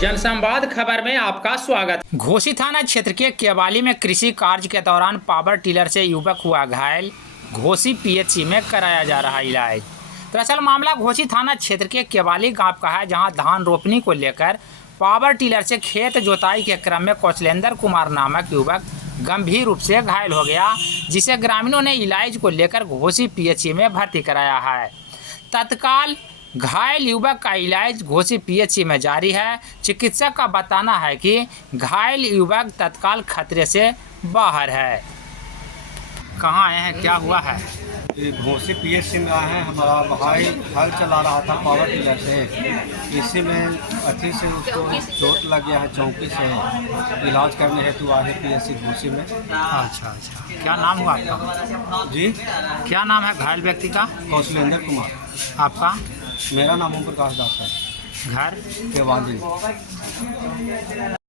जनसंवाद खबर में आपका स्वागत। घोसी थाना क्षेत्र के केवाली में कृषि कार्य के दौरान पावर टिलर से युवक हुआ घायल, घोसी पीएचसी में कराया जा रहा इलाज। दरअसल मामला घोसी थाना क्षेत्र के केवाली गांव का है, जहां धान रोपनी को लेकर पावर टिलर से खेत जोताई के क्रम में कौशलेंद्र कुमार नामक युवक गंभीर रूप से घायल हो गया, जिसे ग्रामीणों ने इलाज को लेकर घोसी पीएचसी में भर्ती कराया है। तत्काल घायल युवक का इलाज घोसी पीएचसी में जारी है। चिकित्सक का बताना है कि घायल युवक तत्काल खतरे से बाहर है। कहाँ आए हैं, क्या हुआ है? घोसी पीएचसी में आए हैं। हमारा भाई हल चला रहा था पावर टिलर से, इसी में अथी से उसको चोट लग गया है, चौकी से इलाज करने हेतु आए हैं पीएचसी घोसी में। अच्छा, क्या नाम हुआ आपका? जी, क्या नाम है घायल व्यक्ति का? कौशलेंद्र कुमार। आपका? मेरा नाम ओम प्रकाश दास है। घर? केवाली।